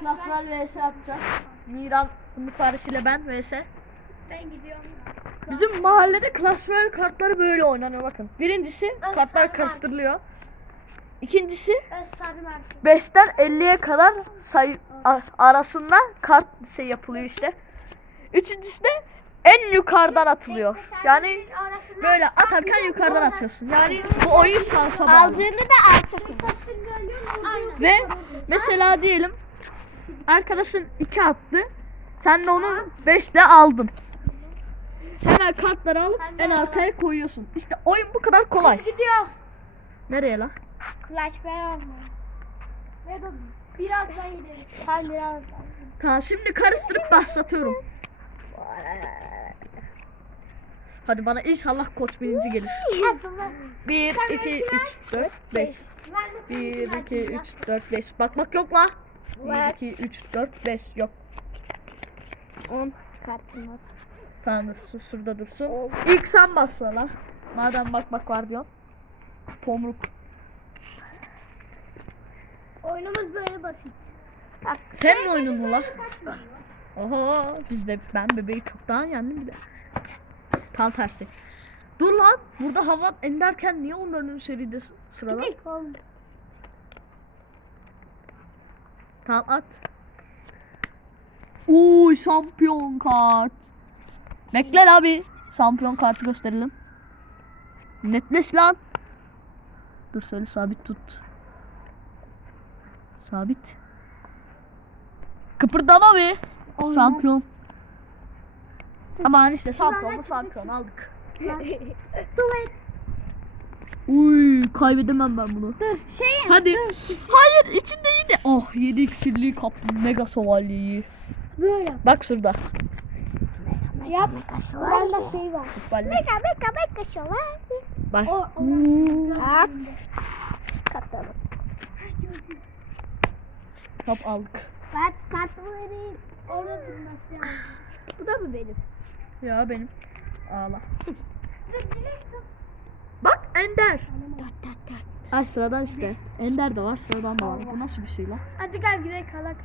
Klasral vs atacağız. Miran Faresi ile ben vs. Ben gidiyorum. Bizim mahallede Clash Royale kartları böyle oynanıyor bakın. Birincisi sarı kartlar kart. karıştırılıyor. İkincisi. 5'ten 50'ye kadar sayı arasında kart şey yapılıyor işte. Üçüncüsü de en yukarıdan atılıyor. Yani böyle atarken yukarıdan atıyorsun. Yani bu oyun şansa bağlı. Aldığını da artık. Ve mesela diyelim arkadaşın 2 attı. Sen de onu 5'te aldın. Hemen kartları alıp en arkaya koyuyorsun. İşte oyun bu kadar kolay. Gidiyoruz. Nereye la? Clash Royale mı? Ya da birazdan gideriz. Tam birazdan. Tamam şimdi karıştırıp başlatıyorum. Hadi bana inşallah koç birinci gelir. 1, 2, 3, 4, 5. 1, 2, 3, 4, 5. Bakmak yok la. 1, 2, 3, 4, 5. Yok. 10 kartımız. Tamam dur sus şurada dursun. İlk sen başla la. Madem bakmak var diyor. Tomruk. Oyunumuz böyle basit. Senin oyunun mu la? Oho biz be ben bebeği çoktan yendim bile. Tam tersi. Dur lan burada hava enderken niye onların seride s- sırada? Gidik oğlum. Tamam at. Uuu şampiyon kart. Bekle abi. Şampiyon kartı gösterelim. Netleş lan. Dur söyle sabit tut. Sabit. Kıpırdama be. Olmaz. Şampiyon. Aman işte şampiyon mu şampiyon aldık. Tuvalet. Uy kaybedemem ben bunu. Dur şey Hadi. Hayır içinde yine. Oh 7 iksirliği kaptım. Mega şövalyeyi. böyle. Bak şurada. Yap. Bende şey var. Bak. Mega mega mega şövalye. Bak. O, At. Katalım. Hop aldık. Ben vereyim. Orada durması lazım. Bu da mı benim? Ya benim. Ağla. Dur direkt Ender. Ay sıradan işte. Ender de var sıradan da var. Bu nasıl bir şey lan? Hadi gel gidelim kalak.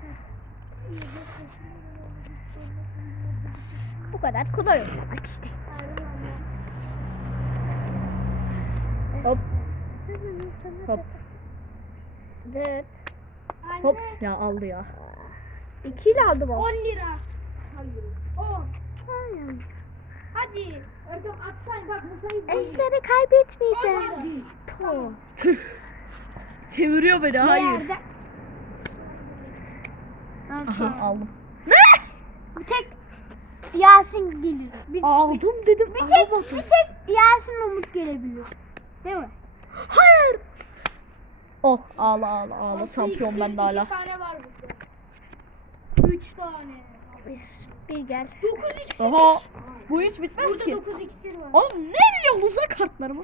Bu kadar kolay oynamak işte. Hop hop Evet. hop. Ya aldı ya. İki ile aldım o. 10 lira. Hayır. 10. Hadi. Erdem atsan bak Musa'yı Ejderi kaybetmeyeceğim. Tamam. Tüh. Çeviriyor beni hayır. Aha aldım. Bir tek Yasin gelir. Bir, Aldım dedim. bir tek, bir tek Yasin Umut gelebiliyor. Değil mi? Hayır. Oh ağla ağla ağla. Şampiyon ben de hala. İki tane var burada. Üç tane. Bir, bir gel. Dokuz iksir. Oha. Bu hiç bitmez Burada ki. dokuz iksir var. Oğlum ne ediyorsunuz lan kartlarımı?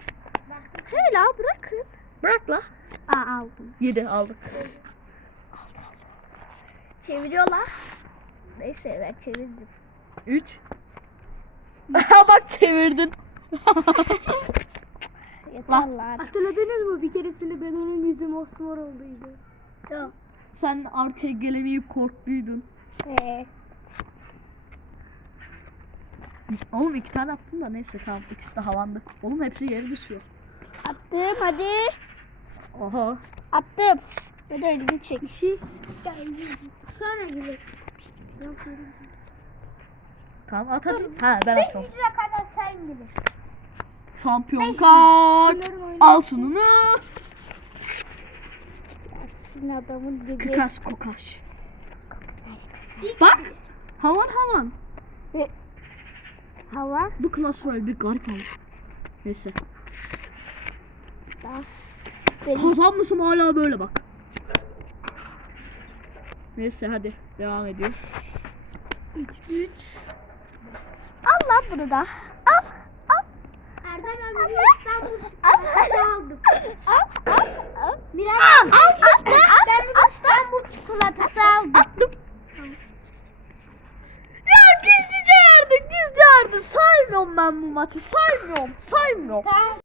Hele bırakın. Bırak la. Aa aldım. 7 aldık. Çeviriyorlar. Neyse ben çevirdim. 3. Bak çevirdin. Yeterler. Hatırladınız mı bir keresinde ben onun yüzü mosmor olduydu. Yok. Sen arkaya gelemeyip korktuydun. Ee, Oğlum iki tane attın da neyse tamam ikisi de havandı. Oğlum hepsi yere düşüyor. attım hadi. Oha. Attım. Ben elimi çek. Sonra gibi. Tamam at hadi. Ha ben atıyorum. Yüze kadar sen gibi. Şampiyon kart. Al şununu. Yasin adamın gibi. Kıkaş kokaş. Bak. Havan havan. Hava. Bu Clash Royale bir garip olmuş. Neyse. Benim. Kazanmışım hala böyle bak. Neyse hadi devam ediyoruz. 3 3. Al lan bunu da. Al. Al. Erdem ben bir İstanbul çikolatası aldım. Al. Al. Al. Biraz al. Al. Ben İstanbul çikolatası Saymıyorum ben bu maçı saymıyorum saymıyorum.